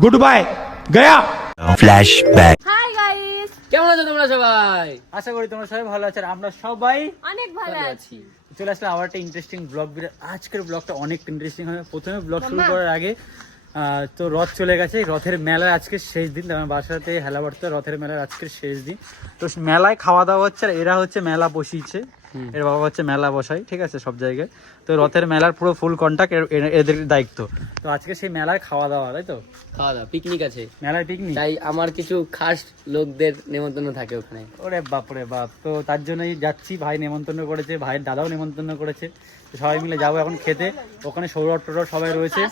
Good bye গয়া। Flashback hi guys কেমন আছো তোমরা সবাই? আশা করি তোমরা সবাই ভালো আছো আর আমরা সবাই অনেক ভালো আছি। চলে আসলে আবার একটা ইন্টারেস্টিং ব্লগ আজকের ব্লগটা অনেক ইন্টারেস্টিং হবে। প্রথমে ব্লগ শুরু করার আগে তো রথ চলে গেছে। রথের মেলার আজকে শেষ দিন। আমার বাসাতে হেলা পড়তে রথের মেলার আজকের শেষ দিন। তো মেলায় খাওয়া দাওয়া হচ্ছে আর এরা হচ্ছে মেলা বসিয়েছে। এর বাবা হচ্ছে মেলা বসাই ঠিক আছে সব জায়গায়। তো রথের মেলার পুরো ফুল কন্ট্যাক্ট এদের দায়িত্ব। তো আজকে সেই মেলার খাওয়া দাওয়া তাই তো? খাওয়া দাওয়া পিকনিক আছে। মেলায় পিকনিক তাই আমার কিছু খাস লোকদের নেমন্তন্ন থাকে ওখানে। ওরে বাপ রে বাপ। তো তার জন্যই যাচ্ছি ভাই নেমন্তন্ন করেছে ভাইয়ের দাদাও নেমন্তন্ন করেছে। তো সবাই মিলে যাব এখন খেতে। ওখানে সৌরভ টৌরভ সবাই রয়েছে।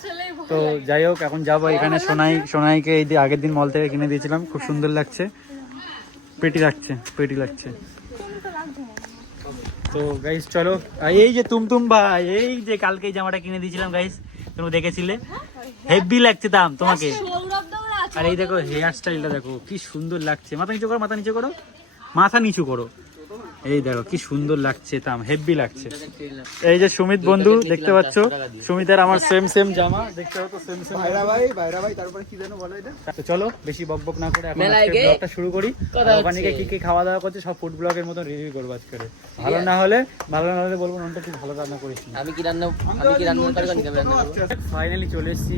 তো যাই হোক এখন যাব এখানে সোনাই সোনাইকে এই আগের দিন মল থেকে কিনে দিয়েছিলাম। খুব সুন্দর লাগছে। পেটি লাগছে পেটি লাগছে। তো গাইস চলো। এই যে তুমতুম ভাই এই যে কালকে জামাটা কিনে দিয়েছিলাম গাইস তুমি দেখেছিলে? হেভি লাগছে দাম তোমাকে। আর এই দেখো হেয়ার স্টাইলটা দেখো কি সুন্দর লাগছে। মাথা নিচু করো মাথা নিচু করো। মাথা নিচু করো। এই দেখো কি সুন্দর লাগছে তাম হেভি লাগছে। এই যে সুমিত বন্ধু দেখতে পাচ্ছ? সুমিতের আমার সেম সেম জামা দেখতে পাচ্ছ? সেম সেম ভাইরা ভাই ভাইরা ভাই তারপরে কি জানো বলো এটা? তো চলো বেশি বকবক না করে এখন ব্লগটা শুরু করি। ওখানে কি কি খাওয়া দাওয়া করছে সব ফুড ব্লগের মতো রিভিউ করব আজকে। ভালো না হলে ভালো না হলে বলব ননটা তুই ভালো রান্না করিস আমি কি রান্না আমি কি রান্না আমি রান্না ফাইনালি চলে এসেছি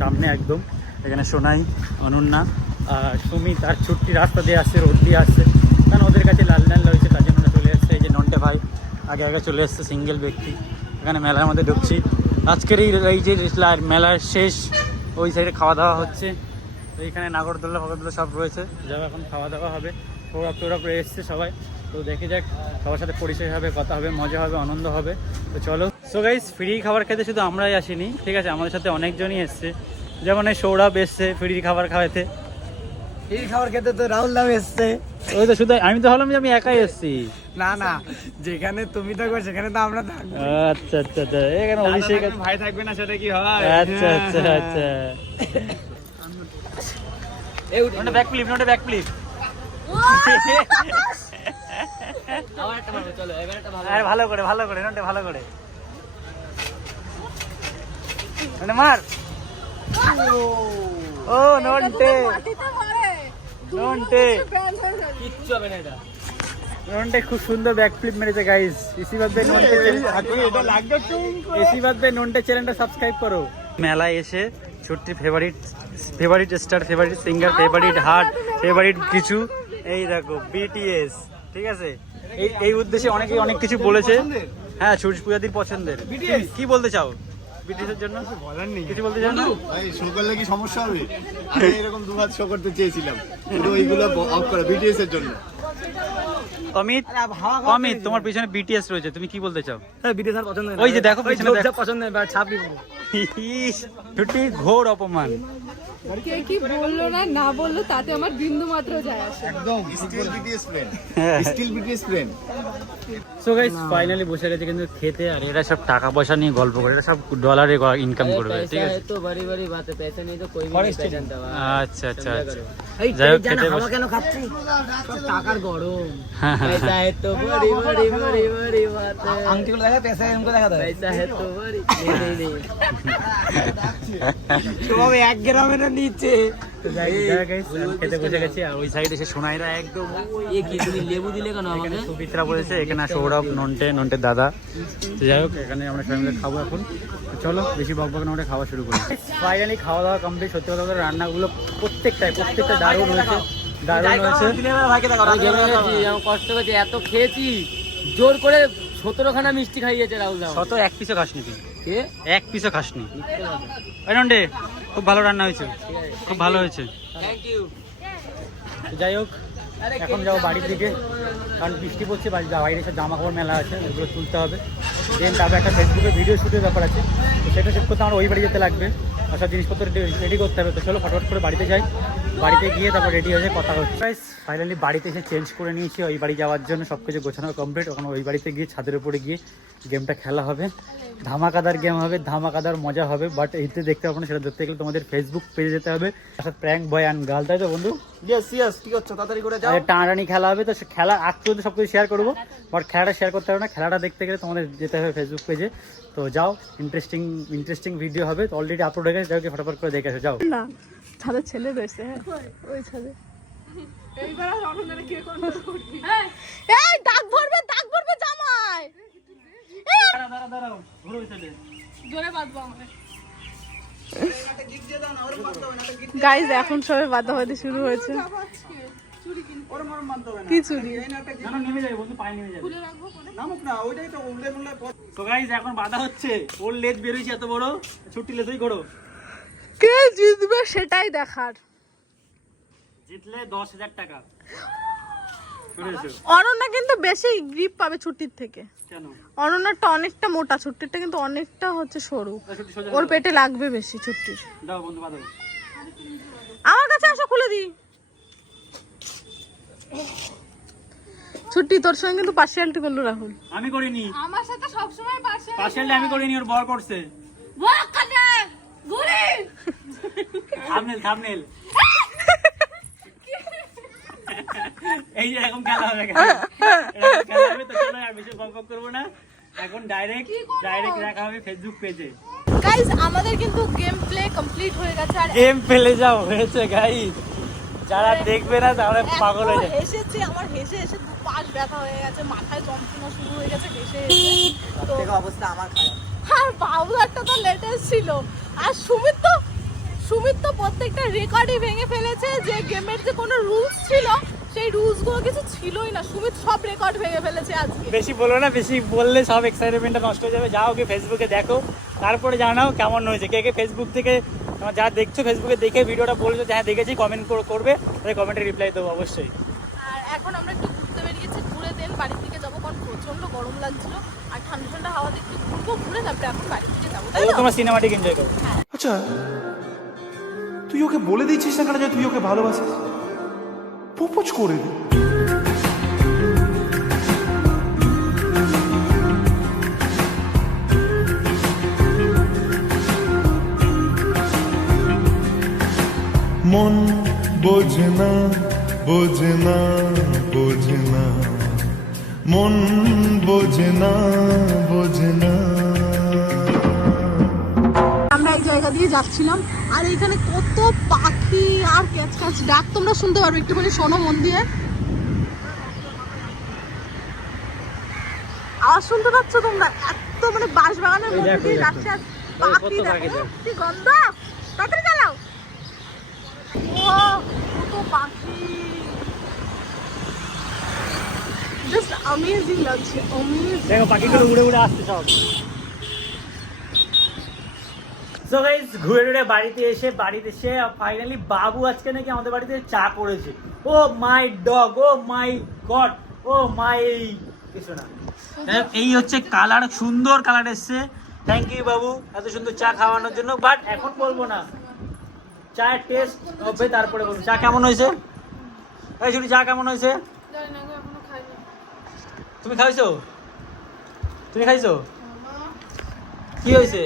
সামনে একদম। এখানে সোনাই অনন্যা আর সুমিত আর ছুট্টি রাস্তা দিয়ে আসছে রোড দিয়ে আসছে। কারণ ওদের কাছে লাল লাল রয়েছে, তার জন্য চলে এসছে। এই যে নন্টে ভাই, আগে আগে চলে এসছে সিঙ্গেল ব্যক্তি। এখানে মেলার মধ্যে ঢুকছি। আজকের এই এই যে মেলার শেষ, ওই সাইডে খাওয়া দাওয়া হচ্ছে। তো এইখানে নাগরদোল্লা ফাগরদোল্লা সব রয়েছে। যাবে এখন খাওয়া দাওয়া হবে। টৌরভ রয়ে এসছে সবাই। তো দেখে যাক, সবার সাথে পরিচয় হবে, কথা হবে, মজা হবে, আনন্দ হবে। তো চলো। সো গাইস ফ্রি খাবার খেতে শুধু আমরাই আসিনি। ঠিক আছে, আমাদের সাথে অনেকজনই এসছে। যেমন এই সৌরভ এসছে ফ্রি খাবার খাওয়াতে। এই খাবার খেতে তো রাহুল নাম এসছে। ওই তো শুধু আমি তো ভাবলাম যে আমি একাই এসছি। না না যেখানে তুমি থাকো সেখানে তো আমরা থাকব। আচ্ছা আচ্ছা আচ্ছা এখানে অভিষেক ভাই থাকবে না সেটা কি হয়? আচ্ছা আচ্ছা আচ্ছা। এই উঠে নোটে ব্যাক ফ্লিপ নোটে ব্যাক ফ্লিপ আবার একটা মারবো চলো এবার একটা ভালো। আর ভালো করে ভালো করে নোটে ভালো করে। মানে মার। ও নন্টে। মাটিতে মারে নন্টে ব্যান্ড হয়ে যাবে কিচ্ছু হবে না এটা। নন্টে খুব সুন্দর ব্যাক ফ্লিপ মেরেছে গাইস ইসি বাদ নন্টে নন্টে চ্যানেলটা সাবস্ক্রাইব করো। মেলায় এসে ছোট্টি favourite favourite star favourite singer favourite heart favourite কিছু। এই দেখো বিটিএস ঠিক আছে? এই এই উদ্দেশ্যে অনেকেই অনেক কিছু বলেছে। হ্যাঁ সূর্য পূজাদির পছন্দের কি বলতে চাও? বিটিএস জন্য? বলার নেই। কিছু বলতে চাও ভাই শো করলে কি সমস্যা হবে? আমি এরকম দু হাত শো করতে চেয়েছিলাম। কিন্তু ওইগুলো অফ করা বিটিএস এর জন্য। অমিত অমিত তোমার পিছনে বিটিএস রয়েছে তুমি কি বলতে চাও? বিদেশ আর পছন্দ ওই যে দেখো পিছনে দেখো। পছন্দ হয় ছাপি ছুটি ঘোর অপমান। কে কি বললো না না বললো তাতে আমার বিন্দু মাত্র যায় আসে একদম স্টিল বিটিএস ফ্রেন্ড হ্যাঁ still BTS friend so guys finally বসে গেছে কিন্তু খেতে আর এরা সব টাকা পয়সা নিয়ে গল্প করে এরা সব ডলারে ইনকাম করবে ঠিক पैसा আছে है तो बड़ी बड़ी बात है पैसा नहीं तो कोई भी नहीं पहचानता हुआ আচ্ছা আচ্ছা আচ্ছা এই যাই হোক জানা খেতে হাওয়া বসে কেন খাচ্ছি সব টাকার গরম पैसा है तो बड़ी बड़ी बड़ी बड़ी बात है আংটিগুলো দেখা পেশা এমন দেখা দেয় पैसा है तो बड़ी नहीं नहीं नहीं সব এক গ্রামের নিচে তো যাই যাই guys, আমি খেতে বসে গেছি আর ওই সাইডে এসে সোনাইরা একদম ये কি তুমি লেবু দিলে কেন আমাকে? সুবিত্রা বলেছে এখানে সৌরভ নন্টে নন্টে দাদা। যাই হোক এখানে আমরা সবাই মিলে খাব এখন। চলো বেশি বক বক না করে খাওয়া শুরু করি। ফাইনালি খাওয়া দাওয়া কমপ্লিট সত্যি কথা রান্নাগুলো প্রত্যেকটাই প্রত্যেকটা দারুণ হয়েছে দারুণ হয়েছে। কষ্ট এত খেয়েছি জোর করে সতেরো খানা মিষ্টি খাইয়েছে রাহুল শত এক পিসও খাসনি তুই। এক পিসও খাসনি। খুব ভালো রান্না হয়েছে। খুব ভালো হয়েছে। যাই হোক, এখন যাব বাড়ির দিকে। কারণ বৃষ্টি পড়ছে, বাড়ি বাইরে সব জামা কাপড় মেলা আছে, ওগুলো তুলতে হবে। দেন তারপর একটা ফেসবুকে ভিডিও শ্যুটের ব্যাপার আছে। তো সেটা শ্যুট করতে আমার ওই বাড়ি যেতে লাগবে। আর সব জিনিসপত্র রেডি করতে হবে। তো চলো ফটোফট করে বাড়িতে যাই। বাড়িতে গিয়ে তারপর রেডি হয়ে কথা হচ্ছে ফাইনালি বাড়িতে এসে চেঞ্জ করে নিয়েছি। ওই বাড়ি যাওয়ার জন্য সব কিছু গোছানো কমপ্লিট ওখানে ওই বাড়িতে গিয়ে ছাদের উপরে গিয়ে গেমটা খেলা হবে। ধামাকাদার গেম হবে ধামাকাদার মজা হবে বাট এইতে দেখতে পাবো না সেটা দেখতে গেলে তোমাদের ফেসবুক পেজে যেতে হবে প্র্যাঙ্ক বয় অ্যান্ড গার্ল তাই তো বন্ধু? ইয়েস ইয়েস ঠিক আছে তাড়াতাড়ি করে যাও। টানাটানি খেলা হবে তো সে খেলা আজ পর্যন্ত সব কিছু শেয়ার করব বাট খেলাটা শেয়ার করতে হবে না খেলাটা দেখতে গেলে তোমাদের যেতে হবে ফেসবুক পেজে তো যাও ইন্টারেস্টিং ইন্টারেস্টিং ভিডিও হবে তো অলরেডি আপলোড হয়ে গেছে যাও গিয়ে ফটাফট করে দেখে আসো যাও। না ছাদের ছেলে রয়েছে হ্যাঁ। ওই ছাদে। এইবার আর অনন্দনে কে কন্ট্রোল করবি? এই ডাক ভরবে ডাক ভরবে জামাই! গাইজ এখন সবে বাদাবাদি শুরু হয়েছে। কি চুরি? না না নেমে যাবে বন্ধু পায়ে নেমে যাবে। নামুক না ওইটাই তো গাইজ এখন বাধা হচ্ছে। ওর লেজ বেরোইছে এত বড়। ছুটি লেজই করো। কে জিতবে সেটাই দেখার। জিতলে দশ হাজার টাকা। অনন্যা কিন্তু বেশি গ্রিপ পাবে ছুটির থেকে। কেন? অনন্যাটা অনেকটা মোটা ছুটিরটা কিন্তু অনেকটা হচ্ছে সরু। ছুটি ওর পেটে লাগবে বেশি ছুটির। দাও বন্ধু বাধা। আমার কাছে আসো খুলে দি ছুটি তোর সঙ্গে কিন্তু পার্সিয়ালিটি করল রাহুল। আমি করিনি। আমার সাথে সবসময় পাশে পার্সেলটা আমি করিনি ওর বর করছে। Thumbnail thumbnail. এই যে এরকম খেলা হবে। খেলা হবে তো চলো আর বেশি করব না। এখন ডাইরেক্ট ডাইরেক্ট রাখা হবে ফেসবুক পেজে গাইজ আমাদের কিন্তু গেম প্লে কমপ্লিট হয়ে গেছে আর গেম হয়েছে গাই যারা দেখবে না তাহলে পাগল হয়ে এত যাবে। হেসেছি আমার হেসে হেসে দু পাশ ব্যথা হয়ে গেছে মাথায় যন্ত্রণা শুরু হয়ে গেছে হেসে হেসে। তো অবস্থা আমার খারাপ। আর বাবুদারটা তো লেটেস্ট ছিল। আর সুমিত তো সুমিত তো প্রত্যেকটা রেকর্ডই ভেঙে ফেলেছে যে গেমের যে কোনো রুলস ছিল সেই রুলসগুলো কিছু ছিলই না। সুমিত সব রেকর্ড ভেঙে ফেলেছে আজকে। বেশি বলো না বেশি বললে সব এক্সাইটমেন্টটা নষ্ট হয়ে যাবে। যাও গিয়ে ফেসবুকে দেখো। তারপরে জানাও কেমন হয়েছে। কে কে ফেসবুক থেকে তোমার যা দেখছ ফেসবুকে দেখে ভিডিওটা বলছো যে দেখেছি কমেন্ট করবে। তাহলে কমেন্টে রিপ্লাই দেবো অবশ্যই। আর এখন আমরা একটু ঘুরতে বেরিয়েছি। ঘুরে দেন বাড়ির দিকে যাব। কারণ প্রচণ্ড গরম লাগছিল। আর ঠান্ডা ঠান্ডা হাওয়া দেখতে ঘুরবো। ঘুরে তারপরে এখন বাড়ির দিকে যাব। তাই তোমার সিনেমাটিক এনজয় করো। আচ্ছা তুই ওকে বলে দিচ্ছিস না কেন যে তুই ওকে ভালোবাসিস? প্রপোজ করে দে মন বোঝে না বোঝে না বোঝে না। মন বোঝে না বোঝে না। আমরা এই জায়গা দিয়ে যাচ্ছিলাম, আর এখানে কত পাখি আর ক্যাচ ক্যাচ ডাক তোমরা শুনতে পারবে একটুখানি শোনো মন দিয়ে। আওয়াজ শুনতে পাচ্ছ তোমরা? এত মানে বাঁশ বাগানের মধ্যে দিয়ে যাচ্ছে আর পাখি পাখি দেখো। কি গন্ধ! তাড়াতাড়ি চালাও। ও কত পাখি। জাস্ট অ্যামেজিং লাগছে অ্যামেজিং দেখো পাখিগুলো উড়ে উড়ে আসছে সব। সো গাইস ঘুরে ঘুরে বাড়িতে এসে বাড়িতে এসে ফাইনালি বাবু আজকে নাকি আমাদের বাড়িতে চা করেছে। ও মাই ডগ ও মাই গড ও মাই কিছু না। এই হচ্ছে কালার সুন্দর কালার এসছে। থ্যাংক ইউ বাবু এত সুন্দর চা খাওয়ানোর জন্য। বাট এখন বলব না। চায়ের টেস্ট হবে তারপরে বলব। চা কেমন হয়েছে? এই শুনি চা কেমন হয়েছে? তুমি খাইছো? তুমি খাইছো? কি হয়েছে?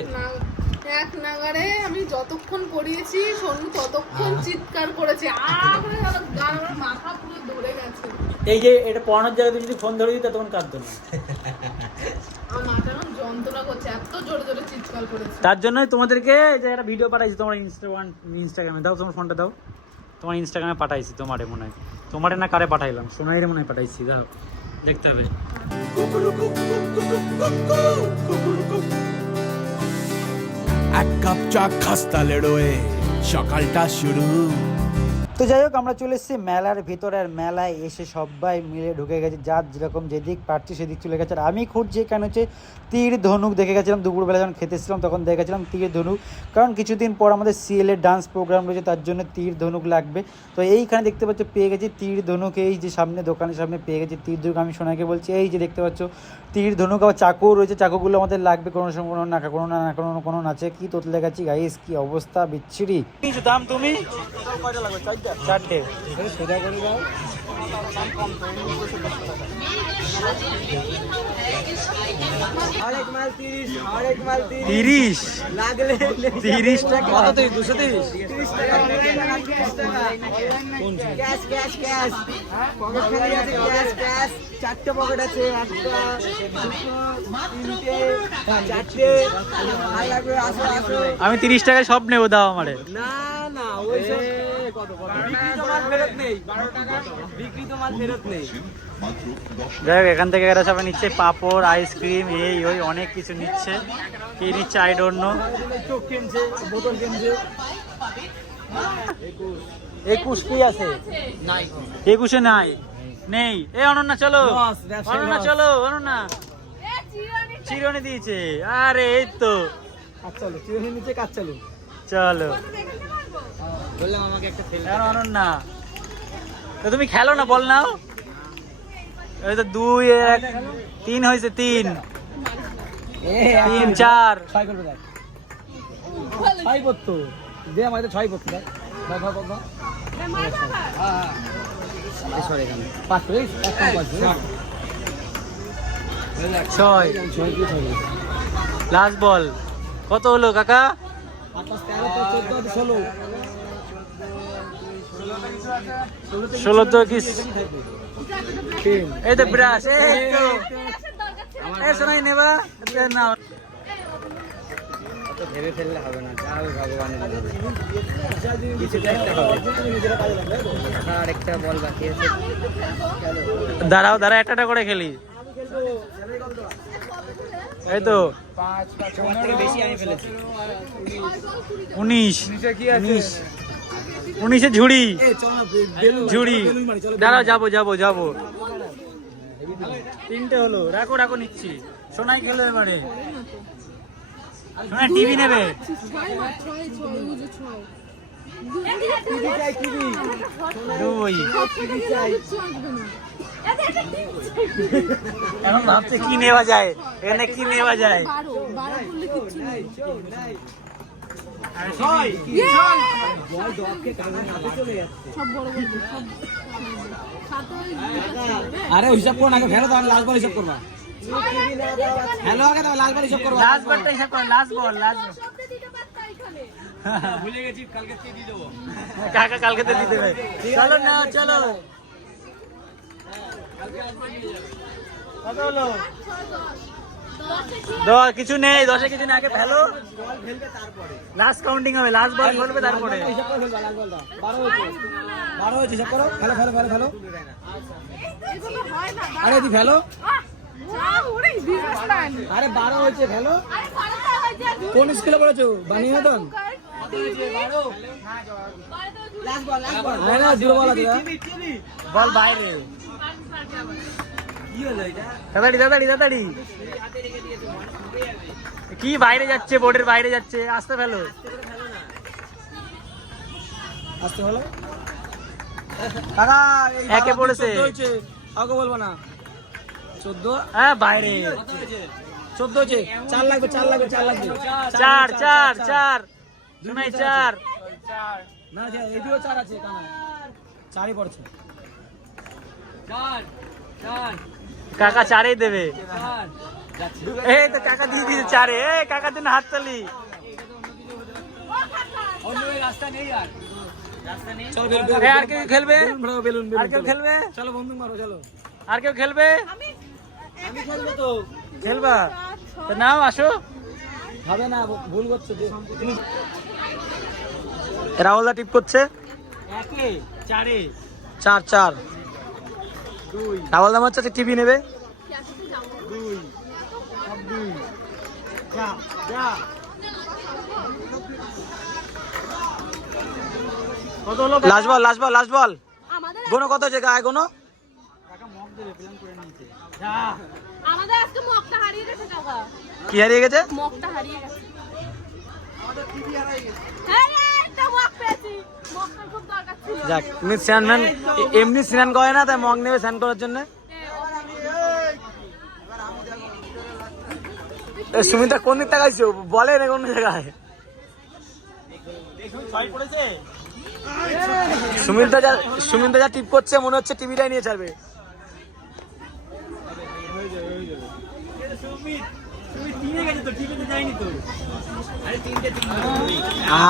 এক নাগারে আমি যতক্ষণ পড়িয়েছি সোনু ততক্ষণ চিৎকার করেছে। আর করে গেল, গান আমার মাথা পুরো ধরে গেছে। এই যে এটা পড়ানোর জায়গায় তুমি যদি ফোন ধরে দিতে তখন কাঁদতো না। আমার মাথা এখন যন্ত্রণা করছে এত জোরে জোরে চিৎকার করেছে। তার জন্যই তোমাদেরকে যে একটা ভিডিও পাঠাইছি তোমার ইনস্টাগ্রাম ইনস্টাগ্রামে দাও তোমার ফোনটা দাও। তোমার ইনস্টাগ্রামে পাঠাইছি তোমারে মনে হয়। তোমারে না কারে পাঠাইলাম? সোনাইরে মনে হয় পাঠাইছি দাও। দেখতে হবে। এক কাপ চা খাস্তা লেড়োয়ে সকালটা শুরু। তো যাই হোক আমরা চলে এসেছি মেলার ভিতরে আর মেলায় এসে সবাই মিলে ঢুকে গেছে। যার যেরকম যেদিক পারছি সেদিক চলে গেছে। আর আমি খুঁজছি এখানে হচ্ছে তীর ধনুক দেখে গেছিলাম। দুপুরবেলা যখন খেতে এসেছিলাম তখন দেখে গেছিলাম তীর ধনুক। কারণ কিছুদিন পর আমাদের সিএলের ডান্স প্রোগ্রাম রয়েছে তার জন্য তীর ধনুক লাগবে। তো এইখানে দেখতে পাচ্ছ পেয়ে গেছি তীর ধনুক। এই যে সামনে দোকানের সামনে পেয়ে গেছি তীর ধনুক। আমি সোনাকে বলছি এই যে দেখতে পাচ্ছ তীর ধনুক। আবার চাকু রয়েছে চাকুগুলো আমাদের লাগবে। কোনো সময় কোনো না কোনো না কোনো না কোনো নাচে। কি তোতলে গেছি গাইস কি অবস্থা বিচ্ছিরি। কিছু দাম তুমি চারটে। তিরিশ লাগলে তিরিশ টাকা। কত দুশো তিরিশ? চারটে পকেট আছে তিনটে চারটে। আমি তিরিশ টাকায় সব নেব দাও আমারে। না না ওই যাই হোক এখান থেকে এরা সবাই নিচ্ছে পাপড় আইসক্রিম এই ওই অনেক কিছু নিচ্ছে। কি নিচ্ছে আই ডোন্ট নো কিনছে বোতল কিনছে একুশ কি আছে। একুশে নাই। নেই। এ অনন্যা চলো। অনন্যা চলো অনন্যা। চিরুনি দিয়েছে। আরে এই তো। চালু চিরুনি নিচে কাজ চালু। চলো? বললাম আমাকে একটা তো তুমি খেলো না বল নাও। এই তো দুই এক তিন হয়েছে তিন। তিন চার। ছয় করবে দেখ। ছয় করতো দে ছয় করতে দেখ। ছয়। ছয় করতো লাস্ট বল। কত হলো কাকা? ষোলো। ষোলো তো কি এই তো ব্রাশ এই শোনাই নেবা এ ভেবে ফেললে হবে না যা হবে ভগবানের কিছু আর একটা বল বাকি আছে। আমি দাঁড়াও দাঁড়া একটা একটা করে খেলি। এই তো। উনিশ। উনিশ ঝুড়ি। ঝুড়ি। দাঁড়াও যাব যাব যাব। তিনটে হলো রাখো রাখো নিচ্ছি। সোনাই খেলো এবারে। সোনাই টিভি নেবে। দুই। এখন ভাবছে কি নেওয়া যায়? এখানে কি নেওয়া যায়? আরে হিসাব করো না আগে ফেরো তাহলে লাস্ট বল হিসাব করবা। হ্যালো আগে তাহলে লাস্ট বল হিসাব করবা। লাস্ট বলটা হিসাব করে লাস্ট বল লাস্ট। ভুলে গেছি কালকে দিয়ে দেবো। কাকা কালকে দিতে হবে চলো না চলো। কত হলো? দশ। কিছু নেই দশে কিছু নেই আগে ফেলো। লাস্ট কাউন্টিং হবে লাস্ট বল তারপরে। ফেলবা বারো হয়েছে হিসাব করো। ফেলো ফেলো ফেলো হয় আরে দি ফেলো। আরে বারো হয়েছে ফেলো। কোন স্কুলে পড়েছো? বানিয়ে মতন কুকার, টিভি। বারোটা দুটো আরে না দুটো বল আছে বল বাইরে। তাড়াতাড়ি তাড়াতাড়ি তাড়াতাড়ি কি বাইরে যাচ্ছে বোর্ডের বাইরে যাচ্ছে? আসতে ফেলো। আসতে কাকা একে পড়েছে। কাউকে বলব না। চোদ্দ? হ্যাঁ বাইরে। চোদ্দ হয়েছে। চার লাগবে চার লাগবে চার লাগবে। চার চার চার চার না চার আছে কানা। চারই পড়ছে। কাকা চারেই দেবে। এই তো কাকা দিয়ে দিয়েছে চারে। এই কাকার জন্য হাততালি। এ, আর কেউ খেলবে? বেলুন বেলুন আর কেউ খেলবে? চলো বন্ধু মারো চলো। আর কেউ খেলবে? আমি আমি খেলব তো। খেলবা? তো নাও আসো। হবে না ভুল করছ রাহুলদা টিপ করছে। একে চারে। চার চার। রাহুলদা হচ্ছে টিভি নেবে? Last ball last ball last ball. গোনো কত হচ্ছে গায়ে গোনো? টাকা কি হারিয়ে গেছে? মগটা হারিয়ে গেছে হ্যাঁ, একটা মগ পেয়েছি। মগটার খুব দরকার ছিল। যাক এমনি স্নান ম্যান এমনি স্নান করে না তাই মগ নেবে স্নান করার জন্য? এ, সুমিতা কোন দিক তাকাইছো? বলে না কোন জায়গায়? ছয় পড়েছে। সুমিতা যা সুমিতা যা টিপ করছে মনে হচ্ছে টিভিটাই নিয়ে ছাড়বে। সুমিত তুমি তিনে গেছে তো টিভিতে যায়নি তো।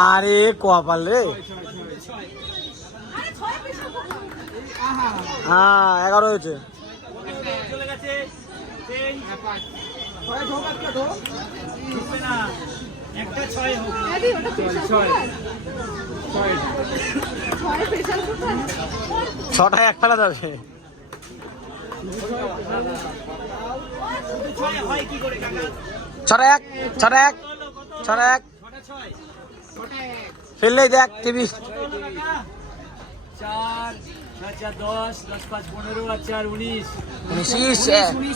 আরে কপাল রে? হ্যাঁ এগারো হয়েছে? ছটায় এক ফেলা যাবে ছটা এক ছটা এক ছটা এক। ছটা দেখ টিভি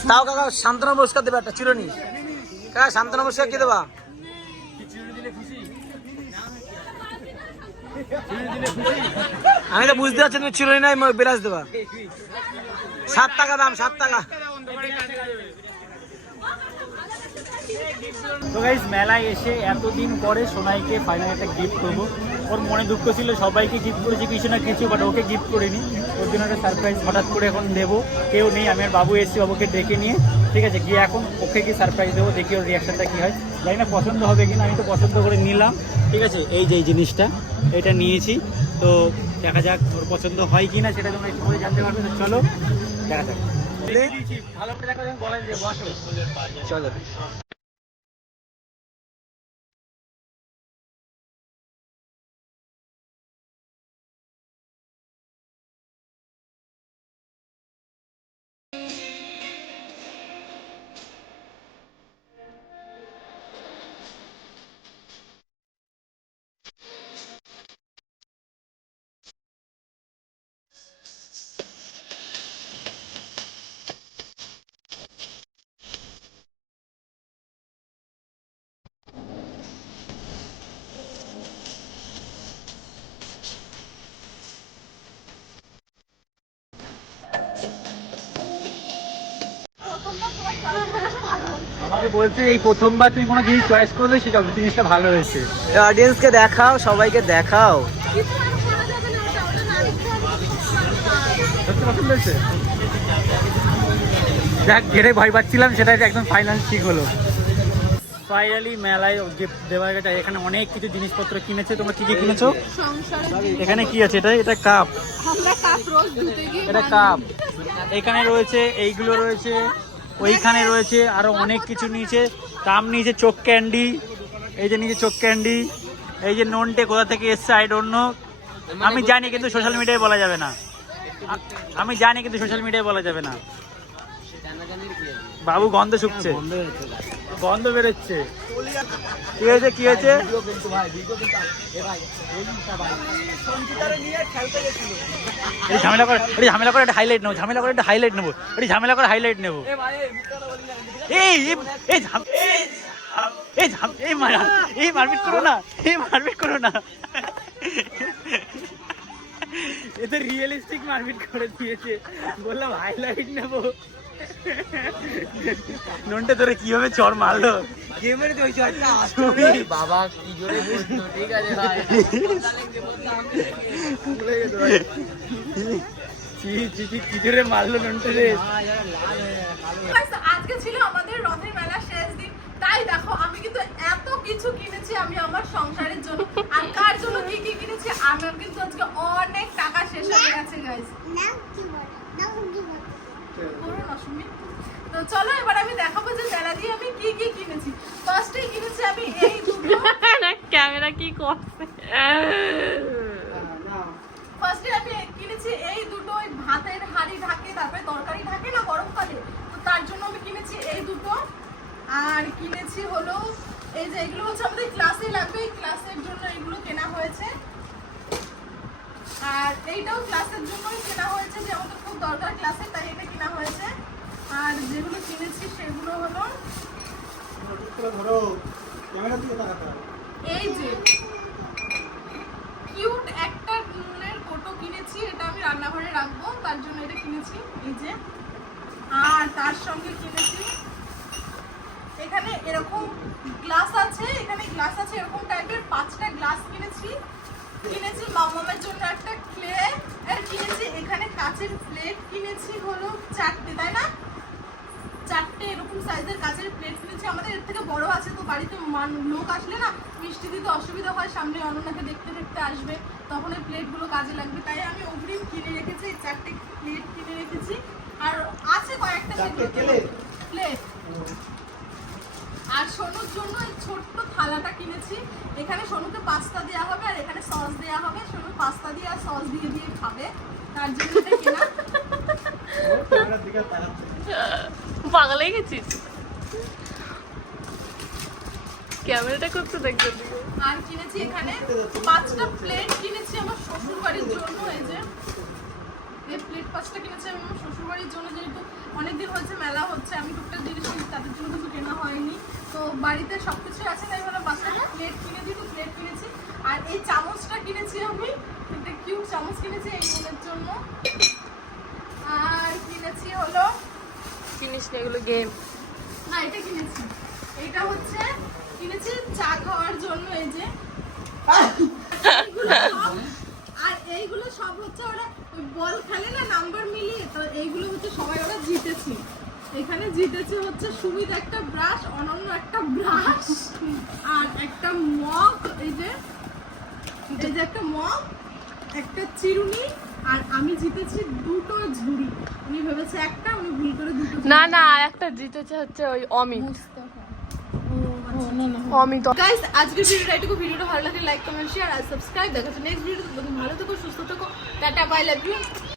তাও কাকা শান্তনা পুরস্কার দেবে একটা, চিরনি। কাকা শান্তনা পুরস্কার কি দেবা? আমি তো বুঝতে পারছি তুমি চিরনি নাই বিরাজ দেবা। সাত টাকা দাম, সাত টাকা। তো গাইজ মেলায় এসে এতদিন পরে সোনাইকে ফাইনাল একটা গিফট করব। ওর মনে দুঃখ ছিল সবাইকে গিফট করেছি কিছু না কিছু বাট ওকে গিফট করিনি। ওর জন্য একটা সারপ্রাইজ হঠাৎ করে এখন দেবো। কেউ নেই আমি আর বাবু এসেছি বাবুকে ডেকে নিয়ে। ঠিক আছে গিয়ে এখন ওকে কি সারপ্রাইজ দেবো দেখি ওর রিয়াকশানটা কী হয়। জানি না পছন্দ হবে কিনা আমি তো পছন্দ করে নিলাম। ঠিক আছে এই যে এই জিনিসটা এটা নিয়েছি। তো দেখা যাক ওর পছন্দ হয় কি না সেটা তোমরা একটু করে জানতে পারবে। তো চলো দেখা যাক। ভালো করে দেখো বলেন যে বসো। চলো। বলছে এই প্রথমবার তুমি কোনো জিনিস চয়েস করলে সেটা জিনিসটা ভালো হয়েছে। অডিয়েন্সকে দেখাও সবাইকে দেখাও। কিছু আর করা যাবে না ওটা, ওটা না দিতে হবে। সত্যি পছন্দ হয়েছে যাক যেটাই ভয় পাচ্ছিলাম সেটাই একদম ফাইনাল ঠিক হলো। ফাইনালি মেলায় গিফট দেওয়া গেছে এখানে অনেক কিছু জিনিসপত্র কিনেছে। তোমরা কি কি কিনেছো? এখানে কি আছে? এটা এটা কাপ আমরা কাপ রোজ ধুতে গিয়ে এটা কাপ এখানে রয়েছে এইগুলো রয়েছে। ওইখানে রয়েছে আরও অনেক কিছু নিয়েছে তাম নিয়েছে চোখ ক্যান্ডি এই যে নিচে চোখ ক্যান্ডি এই যে নোনটে কোথা থেকে এসছে আই ডোন্ট নো আমি জানি কিন্তু সোশ্যাল মিডিয়ায় বলা যাবে না। আমি জানি কিন্তু সোশ্যাল মিডিয়ায় বলা যাবে না। বাবু গন্ধ শুকছে। গন্ধ বেরোচ্ছে। কি হয়েছে কি হয়েছে? ঝামেলা করে এই ঝামেলা করে একটা হাইলাইট নেব ঝামেলা করে একটা হাইলাইট নেব এই ঝামেলা করে হাইলাইট নেব। এই এই- এই ঝাম- এই ঝাম- এই ঝাম- এই মারা এই মারপিট করো না এই মারপিট করো না। এতে রিয়েলিস্টিক মারপিট করে দিয়েছে। বললাম হাইলাইট নেব। ননটা তোরে কীভাবে চড় মারলো? গেমের তো ওই তুমি বাবা কি জোরে বলতো ঠিক আছে ভাই। চি চি চি কি জোরে মারলো ননটা রে? আজকে ছিল আমাদের রথের মেলার শেষ দিন। তাই দেখো আমি কিন্তু এত কিছু কিনেছি আমি আমার সংসারের জন্য। আর কার জন্য কি কি কিনেছি আমার কিন্তু আজকে অনেক টাকা শেষ হয়ে গেছে গাইস করো না সুমি তো চলো এবার আমি দেখাবো যে মেলা দিয়ে আমি কি কি কিনেছি। ফার্স্টে কিনেছি আমি এই দুটো। ক্যামেরা কি করছে? ফার্স্টে আমি কিনেছি এই দুটো ওই ভাতের হাঁড়ি ঢাকে তারপরে তরকারি ঢাকে না গরমকালে তো তার জন্য আমি কিনেছি এই দুটো। আর কিনেছি হলো এই যে এগুলো হচ্ছে আমাদের ক্লাসে লাগবে এই ক্লাসের জন্য এগুলো কেনা হয়েছে। আর এইটাও ক্লাসের জন্যই কেনা হয়েছে যে আমাদের খুব দরকার ক্লাসে তাই এটা কেনা হয়েছে। আর যেগুলো কিনেছি সেগুলো হলো এই যে কিউট একটা নুনের কোটো কিনেছি এটা আমি রান্নাঘরে রাখব তার জন্য এটা কিনেছি এই যে। আর তার সঙ্গে কিনেছি এখানে এরকম গ্লাস আছে এখানে গ্লাস আছে এরকম টাইপের পাঁচটা গ্লাস কিনেছি। কিনেছি মামামের জন্য একটা ক্লে আর কিনেছি এখানে কাচের প্লেট কিনেছি হলো চারটে তাই না? চারটে এরকম সাইজের কাচের প্লেট কিনেছি আমাদের এর থেকে বড় আছে তো বাড়িতে মান- লোক আসলে না মিষ্টি দিতে অসুবিধা হয় সামনে অনন্যাকে দেখতে দেখতে আসবে তখন এই প্লেটগুলো কাজে লাগবে। তাই আমি অগ্রিম কিনে রেখেছি এই চারটে প্লেট কিনে রেখেছি। আর আছে কয়েকটা প্লেট আর সোনুর জন্য এই ছোট্ট থালাটা কিনেছি। এখানে সোনুকে পাস্তা দেওয়া হবে আর এখানে সস দেওয়া হবে। সোনু পাস্তা দিয়ে আর সস দিয়ে দিয়ে খাবে। তার জন্য এটা কেনা। পাগল হয়ে গেছিস। ক্যামেরাটা করতে দেখবে আর কিনেছি এখানে পাঁচটা প্লেট কিনেছি আমার শ্বশুর বাড়ির জন্য এই যে। এই প্লেট পাঁচটা কিনেছি আমি আমার শ্বশুর বাড়ির জন্য যেহেতু অনেকদিন হয়েছে মেলা হচ্ছে আমি টুকটাক জিনিস কিনি, তাদের জন্য কিছু কেনা হয়নি। তো বাড়িতে সব কিছু আছে তাই ভাবলাম পাঁচটা প্লেট কিনে দিই তো প্লেট কিনেছি। আর এই চামচটা কিনেছি আমি কিউট চামচ কিনেছি এই বোনের জন্য। আর কিনেছি হলো জিনিস না এগুলো গেম। না এটা কিনেছি। এটা হচ্ছে কিনেছি চা খাওয়ার জন্য এই যে। আর এইগুলো সব হচ্ছে ওরা বল খেলে না নাম্বার মিলিয়ে তো এইগুলো হচ্ছে সবাই ওরা জিতেছি। এখানে জিতেছে হচ্ছে সুমিত একটা ব্রাশ অনন্য একটা ব্রাশ আর একটা মগ এই যে এই যে একটা মগ। একটা চিরুনি আর আমি জিতেছি দুটো ঝুড়ি। উনি ভেবেছে একটা উনি ভুল করে দুটো না না আর একটা জিতেছে হচ্ছে ওই অমিত। অমিত। গাইস আজকের ভিডিওটা এটুকু ভিডিওটা ভালো লাগে লাইক কমেন্ট শেয়ার আর সাবস্ক্রাইব দেখা নেক্সট ভিডিওতে। ভালো থেকো সুস্থ থেকো। Tata bye love you